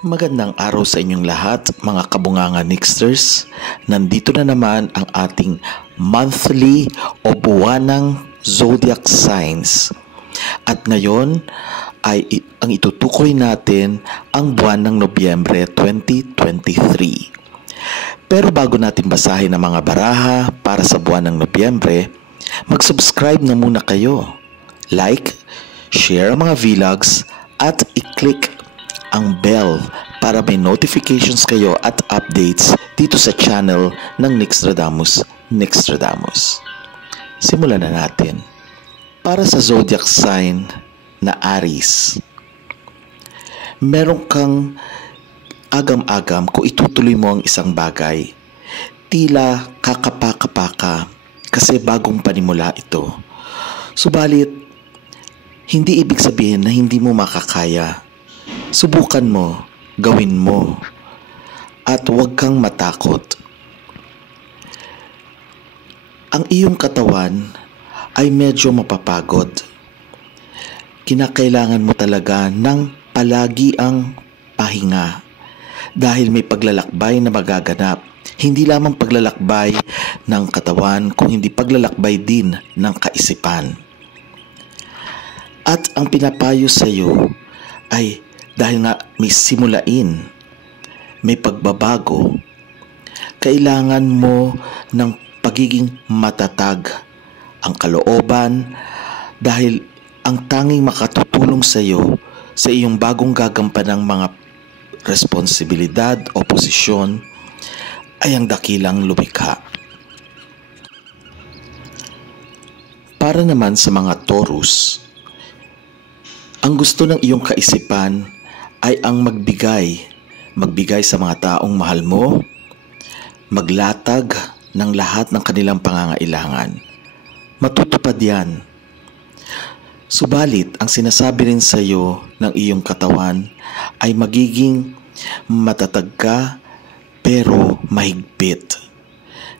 Magandang araw sa inyong lahat, mga kabunganga Nixters. Nandito na naman ang ating monthly o buwanang zodiac signs. At ngayon ay ang itutukoy natin ang buwan ng Nobyembre 2023. Pero bago natin basahin ang mga baraha para sa buwan ng Nobyembre, mag-subscribe na muna kayo. Like, share ang mga vlogs at i-click ang bell para may notifications kayo at updates dito sa channel ng Nixtradamus. Simulan na natin. Para sa zodiac sign na Aries, meron kang agam-agam kung itutuloy mo ang isang bagay. Tila kakapaka-paka kasi bagong panimula ito. Subalit, hindi ibig sabihin na hindi mo makakaya. Subukan mo, gawin mo, at huwag kang matakot. Ang iyong katawan ay medyo mapapagod. Kinakailangan mo talaga ng palagi ang pahinga dahil may paglalakbay na magaganap. Hindi lamang paglalakbay ng katawan, kung hindi paglalakbay din ng kaisipan. At ang pinapayo sa iyo ay dahil nga may simulain, may pagbabago, kailangan mo ng pagiging matatag ang kalooban dahil ang tanging makatutulong sa iyo sa iyong bagong gagampanang mga responsibilidad o posisyon ay ang dakilang lumikha. Para naman sa mga Taurus, ang gusto ng iyong kaisipan ay ang magbigay sa mga taong mahal mo, maglatag ng lahat ng kanilang pangangailangan. Matutupad yan. Subalit, ang sinasabi rin sa iyo ng iyong katawan ay magiging matatag ka pero mahigpit,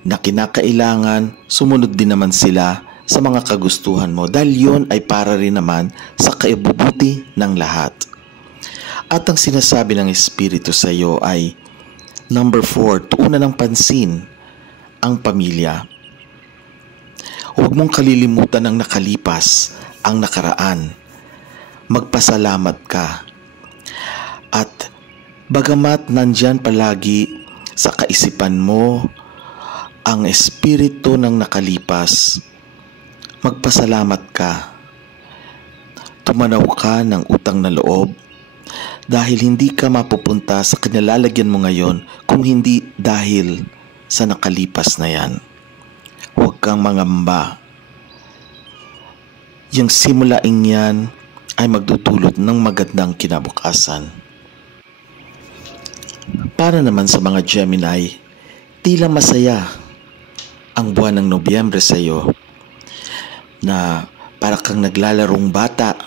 na kinakailangan sumunod din naman sila sa mga kagustuhan mo dahil yun ay para rin naman sa kaibubuti ng lahat. At ang sinasabi ng Espiritu sa iyo ay number 4, tuunan ng pansin ang pamilya. Huwag mong kalilimutan ang nakalipas, ang nakaraan. Magpasalamat ka. At bagamat nandyan palagi sa kaisipan mo ang espiritu ng nakalipas, magpasalamat ka. Tumanaw ka ng utang na loob dahil hindi ka mapupunta sa kinalalagyan mo ngayon kung hindi dahil sa nakalipas na yan. Huwag kang mangamba. Yung simulaing yan ay magdudulot ng magandang kinabukasan. Para naman sa mga Gemini, tila masaya ang buwan ng Nobyembre sa iyo na para kang naglalarong bata.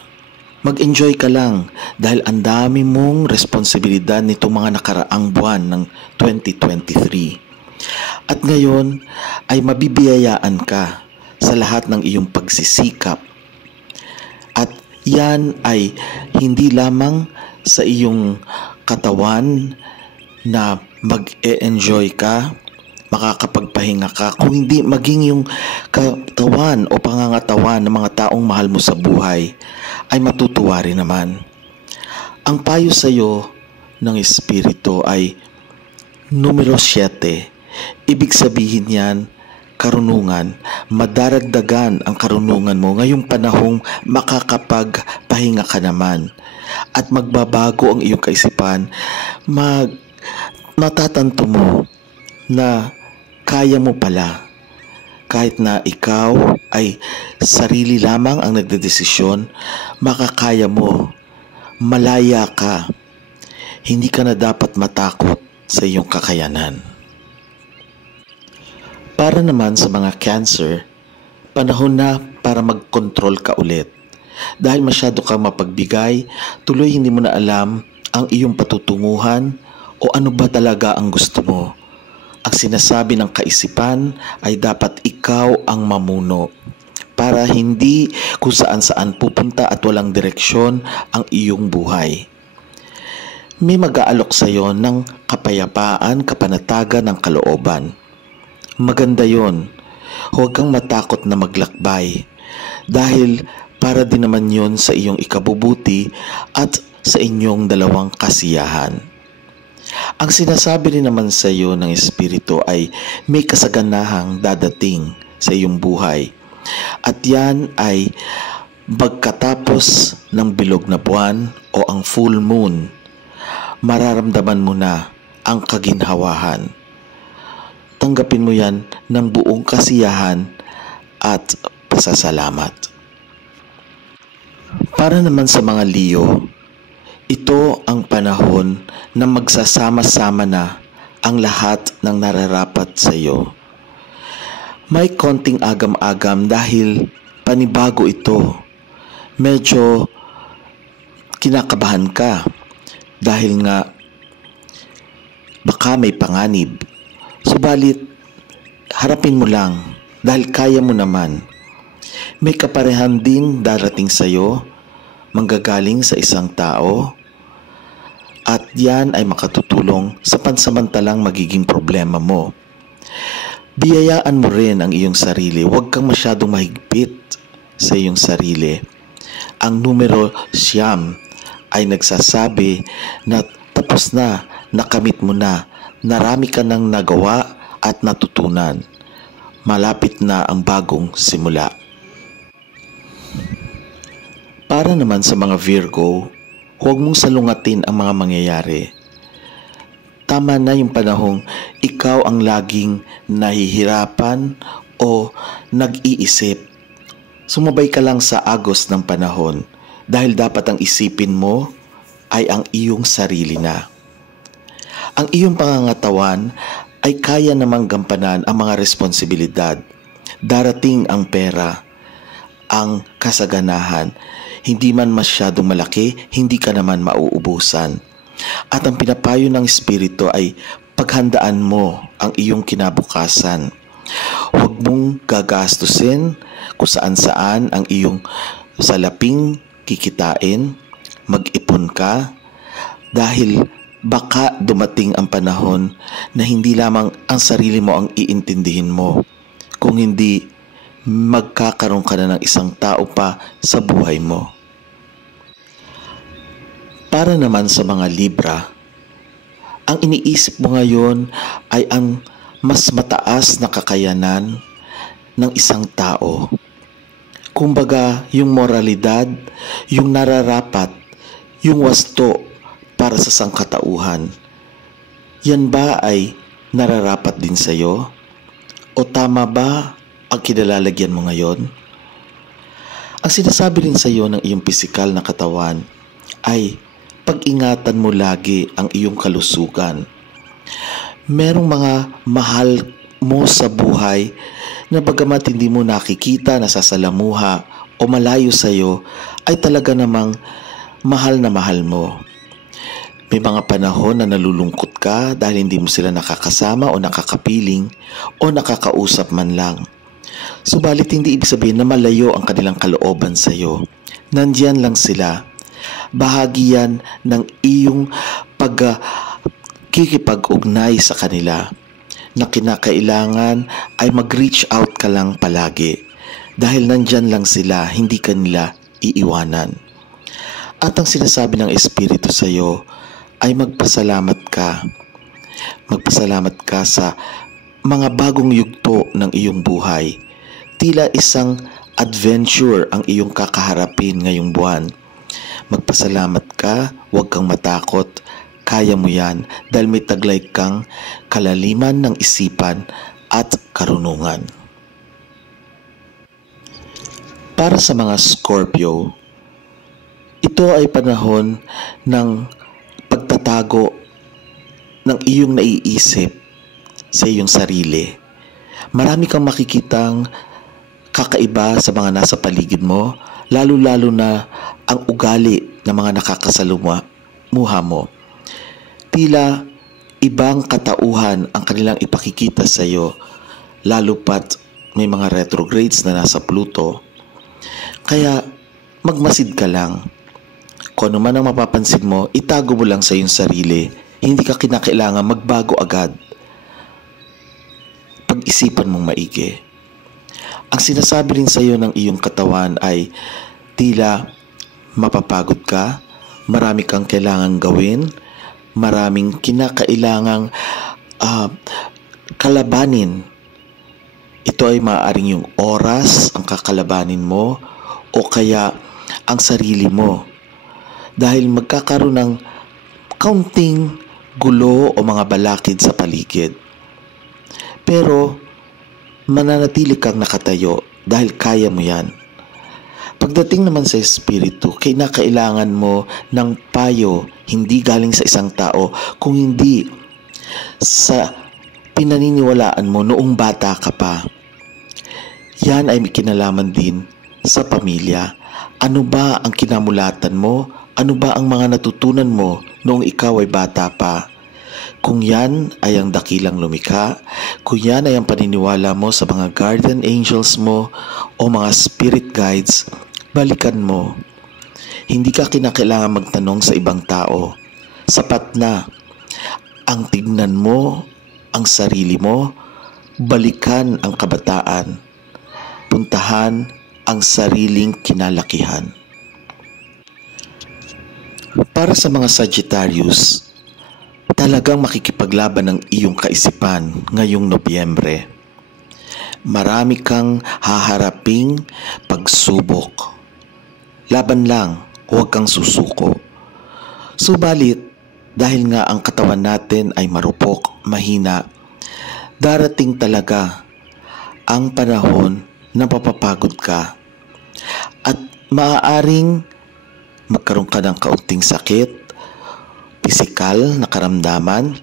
Mag-enjoy ka lang dahil ang dami mong responsibilidad nitong mga nakaraang buwan ng 2023. At ngayon ay mabibiyayaan ka sa lahat ng iyong pagsisikap. At yan ay hindi lamang sa iyong katawan na mag-e-enjoy ka, makakapagpahinga ka, kung hindi maging yung katawan o pangangatawan ng mga taong mahal mo sa buhay ay matutuwa rin naman. Ang payo sa iyo ng Espiritu ay numero 7. Ibig sabihin yan, karunungan. Madaragdagan ang karunungan mo ngayong panahong makakapagpahinga ka naman. At magbabago ang iyong kaisipan. Matatanto mo na kaya mo pala. Kahit na ikaw ay sarili lamang ang nagdedesisyon, makakaya mo. Malaya ka. Hindi ka na dapat matakot sa iyong kakayanan. Para naman sa mga Cancer, panahon na para mag-control ka ulit. Dahil masyado kang mapagbigay, tuloy hindi mo na alam ang iyong patutunguhan o ano ba talaga ang gusto mo. Ang sinasabi ng kaisipan ay dapat ikaw ang mamuno para hindi kung saan-saan pupunta at walang direksyon ang iyong buhay. may mag-aalok sa iyo ng kapayapaan, kapanatagan ng kalooban. Maganda yon. Huwag kang matakot na maglakbay dahil para din naman yon sa iyong ikabubuti at sa inyong dalawang kasiyahan. Ang sinasabi rin naman sa iyo ng Espiritu ay may kasaganahang dadating sa iyong buhay. At yan ay pagkatapos ng bilog na buwan o ang full moon, mararamdaman mo na ang kaginhawahan. Tanggapin mo yan ng buong kasiyahan at pasasalamat. Para naman sa mga Leo, ito ang panahon na magsasama-sama na ang lahat ng nararapat sa iyo. May konting agam-agam dahil panibago ito. Medyo kinakabahan ka dahil nga baka may panganib. Subalit, harapin mo lang dahil kaya mo naman. May kaparehan din darating sa iyo, manggagaling sa isang tao, at yan ay makatutulong sa pansamantalang magiging problema mo. Biyayaan mo rin ang iyong sarili. Huwag kang masyadong mahigpit sa iyong sarili. Ang numero 9 ay nagsasabi na tapos na, nakamit mo na, narami ka nang nagawa at natutunan. Malapit na ang bagong simula. Para naman sa mga Virgo, huwag mong salungatin ang mga mangyayari. Tama na yung panahong ikaw ang laging nahihirapan o nag-iisip. Sumabay ka lang sa agos ng panahon dahil dapat ang isipin mo ay ang iyong sarili na. Ang iyong pangangatawan ay kaya namang gampanan ang mga responsibilidad. Darating ang pera, ang kasaganahan. Hindi man masyadong malaki, hindi ka naman mauubusan. At ang pinapayo ng Espiritu ay paghandaan mo ang iyong kinabukasan. Huwag mong gagastusin kung saan-saan ang iyong salaping kikitain. Mag-ipon ka dahil baka dumating ang panahon na hindi lamang ang sarili mo ang iintindihin mo, kung hindi magkakaroon ka na ng isang tao pa sa buhay mo. Para naman sa mga Libra, ang iniisip mo ngayon ay ang mas mataas na kakayanan ng isang tao. Kumbaga, yung moralidad, yung nararapat, yung wasto para sa sangkatauhan. Yan ba ay nararapat din sa iyo? O tama ba ang kinalalagyan mo ngayon? Ang sinasabi rin sa iyo ng iyong pisikal na katawan ay pag-ingatan mo lagi ang iyong kalusugan. Merong mga mahal mo sa buhay na bagamat hindi mo nakikita, nasasalamuha o malayo sa iyo, ay talaga namang mahal na mahal mo. May mga panahon na nalulungkot ka dahil hindi mo sila nakakasama o nakakapiling o nakakausap man lang. Subalit hindi ibig sabihin na malayo ang kanilang kalooban sa iyo. Nandiyan lang sila. Bahagi yan ng iyong pagkikipag-ugnay sa kanila, na kinakailangan ay mag-reach out ka lang palagi dahil nandyan lang sila, hindi ka nila iiwanan. At ang sinasabi ng Espiritu sa iyo ay magpasalamat ka. Magpasalamat ka sa mga bagong yugto ng iyong buhay. Tila isang adventure ang iyong kakaharapin ngayong buwan. Magpasalamat ka, huwag kang matakot. Kaya mo yan dahil may taglay kang kalaliman ng isipan at karunungan. Para sa mga Scorpio, ito ay panahon ng pagtatago ng iyong naiisip sa iyong sarili. Marami kang makikitang kakaiba sa mga nasa paligid mo, lalo-lalo na ang ugali ng mga nakakasalumuha mo. Tila ibang katauhan ang kanilang ipakikita sa iyo, lalo pat may mga retrogrades na nasa Pluto. Kaya magmasid ka lang. Kung ano man ang mapapansin mo, itago mo lang sa iyong sarili. Hindi ka kinakailangan magbago agad. Pag-isipan mong maigi. Ang sinasabi rin sa iyo ng iyong katawan ay tila mapapagod ka, marami kang kailangang gawin, maraming kinakailangang kalabanin. Ito ay maaaring yung oras ang kakalabanin mo o kaya ang sarili mo. Dahil magkakaroon ng kaunting gulo o mga balakid sa paligid. Pero mananatili kang nakatayo dahil kaya mo yan. Pagdating naman sa espiritu, kinakailangan mo ng payo, hindi galing sa isang tao, kung hindi sa pinaniniwalaan mo noong bata ka pa. Yan ay may kinalaman din sa pamilya. Ano ba ang kinamulatan mo? Ano ba ang mga natutunan mo noong ikaw ay bata pa? Kung yan ay ang dakilang lumikha, kung yan ay ang paniniwala mo sa mga guardian angels mo o mga spirit guides, balikan mo. Hindi ka kinakailangan magtanong sa ibang tao. Sapat na ang tignan mo ang sarili mo, balikan ang kabataan, puntahan ang sariling kinalakihan. Para sa mga Sagittarius, talagang makikipaglaban ng iyong kaisipan ngayong Nobyembre. Marami kang haharaping pagsubok. Laban lang, huwag kang susuko. Subalit, dahil nga ang katawan natin ay marupok, mahina, darating talaga ang panahon na mapapagod ka. At maaaring magkaroon ka ng kaunting sakit, pisikal na karamdaman,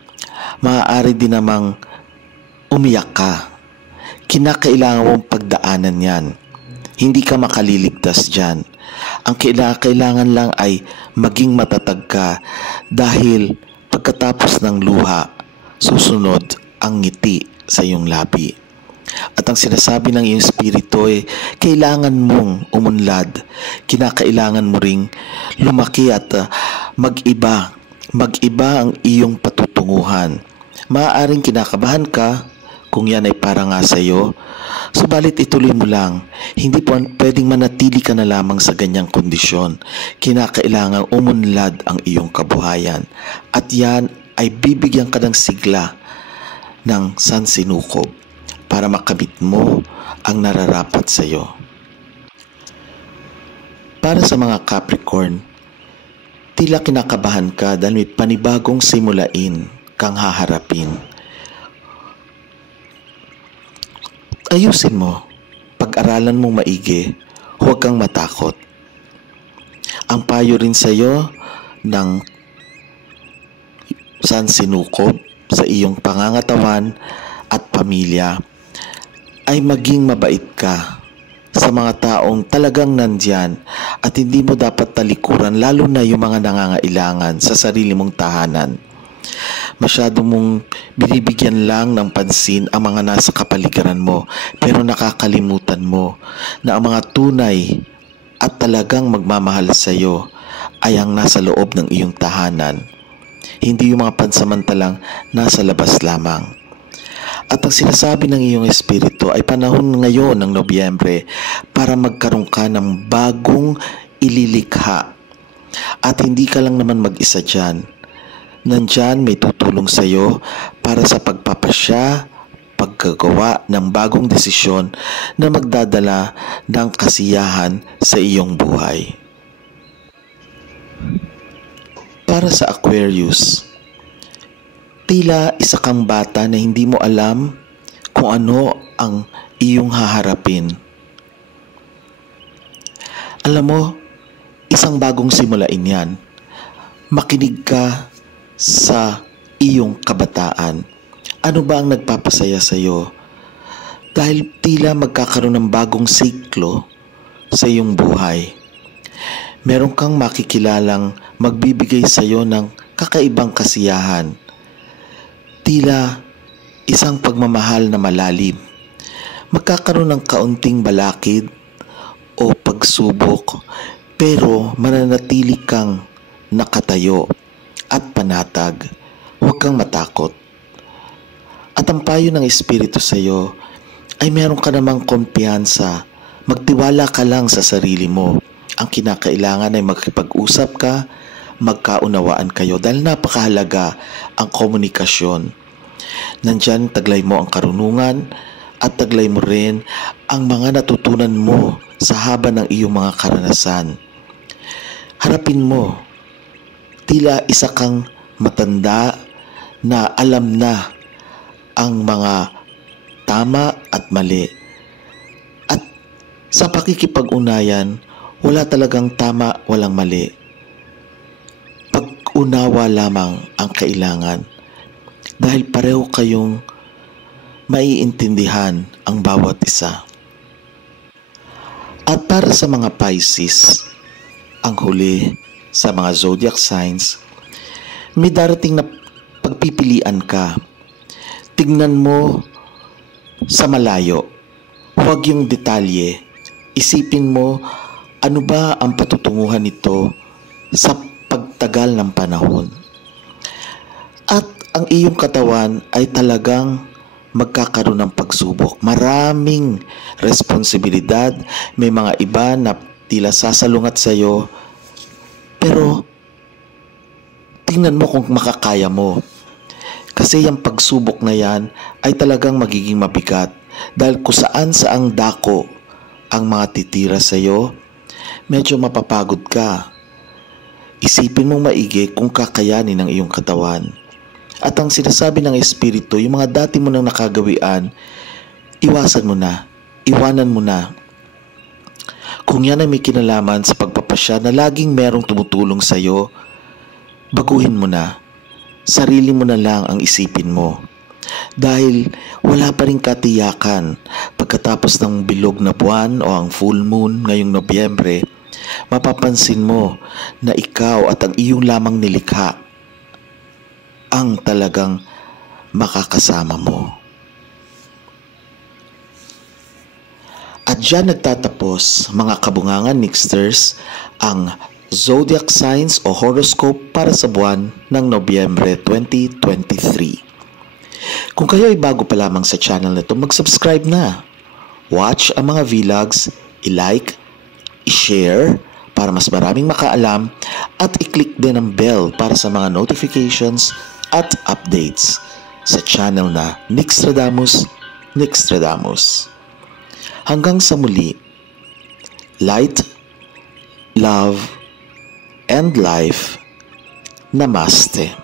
maaari din namang umiyak ka. Kinakailangan mong pagdaanan yan. Hindi ka makaliligtas dyan. Ang kailangan lang ay maging matatag ka dahil pagkatapos ng luha, susunod ang ngiti sa iyong labi. At ang sinasabi ng iyong espiritu ay kailangan mong umunlad. Kinakailangan mo ring lumaki at mag-iba. Mag-iba ang iyong patutunguhan. Maaaring kinakabahan ka kung yan ay para nga sa iyo. Subalit ituloy mo lang. Hindi po pwedeng manatili ka na lamang sa ganyang kondisyon. Kinakailangan umunlad ang iyong kabuhayan. At yan ay bibigyan ka ng sigla ng sansinukob para makamit mo ang nararapat sa iyo. Para sa mga Capricorn, tila kinakabahan ka dahil may panibagong simulain kang haharapin. Ayusin mo, pag-aralan mong maigi, huwag kang matakot. Ang payo rin sa iyo ng sansinukob sa iyong pangangatawan at pamilya ay maging mabait ka sa mga taong talagang nandyan at hindi mo dapat talikuran, lalo na yung mga nangangailangan sa sarili mong tahanan. Masyado mong binibigyan lang ng pansin ang mga nasa kapaligiran mo, pero nakakalimutan mo na ang mga tunay at talagang magmamahal sa iyo ay ang nasa loob ng iyong tahanan, hindi yung mga pansamantalang nasa labas lamang. At ang sinasabi ng iyong espiritu ay panahon ngayon ng Nobyembre para magkaroon ka ng bagong ililikha. At hindi ka lang naman mag-isa dyan. Nandyan may tutulong sa iyo para sa pagpapasya, paggagawa ng bagong desisyon na magdadala ng kasiyahan sa iyong buhay. Para sa Aquarius, tila isa kang bata na hindi mo alam kung ano ang iyong haharapin. Alam mo, isang bagong simulain yan. Makinig ka sa iyong kabataan. Ano ba ang nagpapasaya sa iyo? Dahil tila magkakaroon ng bagong siklo sa iyong buhay. Meron kang makikilalang magbibigay sa iyo ng kakaibang kasiyahan. Tila isang pagmamahal na malalim. Magkakaroon ng kaunting balakid o pagsubok, pero mananatili kang nakatayo at panatag. Huwag kang matakot. At ang payo ng Espiritu sa iyo ay meron ka namang kumpiyansa. Magtiwala ka lang sa sarili mo. Ang kinakailangan ay makipag-usap ka, magkaunawaan kayo dahil napakahalaga ang komunikasyon. Nandyan taglay mo ang karunungan at taglay mo rin ang mga natutunan mo sa haba ng iyong mga karanasan. Harapin mo, tila isa kang matanda na alam na ang mga tama at mali. At sa pakikipag-unayan, wala talagang tama, walang mali. Pag-unawa lamang ang kailangan dahil pareho kayong maiintindihan ang bawat isa. At para sa mga Pisces, ang huli sa mga zodiac signs, may darating na pagpipilian ka. Tignan mo sa malayo. Huwag yung detalye. Isipin mo, ano ba ang patutunguhan nito sa pagtagal ng panahon? At ang iyong katawan ay talagang magkakaroon ng pagsubok. Maraming responsibilidad. May mga iba na tila sasalungat sa iyo. Pero tingnan mo kung makakaya mo. Kasi yung pagsubok na yan ay talagang magiging mabigat dahil kung saan saang dako ang mga titira sa iyo, medyo mapapagod ka. Isipin mong maigi kung kakayanin ng iyong katawan. At ang sinasabi ng Espiritu, yung mga dati mo nang nakagawian, iwasan mo na, iwanan mo na. Kung yan ay may kinalaman sa pagpapasya na laging merong tumutulong sa iyo, baguhin mo na. Sarili mo na lang ang isipin mo. Dahil wala pa rin katiyakan pagkatapos ng bilog na buwan o ang full moon ngayong Nobyembre, mapapansin mo na ikaw at ang iyong lamang nilikha ang talagang makakasama mo. At dyan nagtatapos mga kabungangan mixters ang zodiac signs o horoscope para sa buwan ng Nobyembre 2023. Kung kayo ay bago pa lamang sa channel na ito, mag-subscribe na. Watch ang mga vlogs, i-like, i-share para mas maraming makaalam at i-click din ang bell para sa mga notifications at updates sa channel na Nixstradamus. Hanggang sa muli, light, love, and life. Namaste.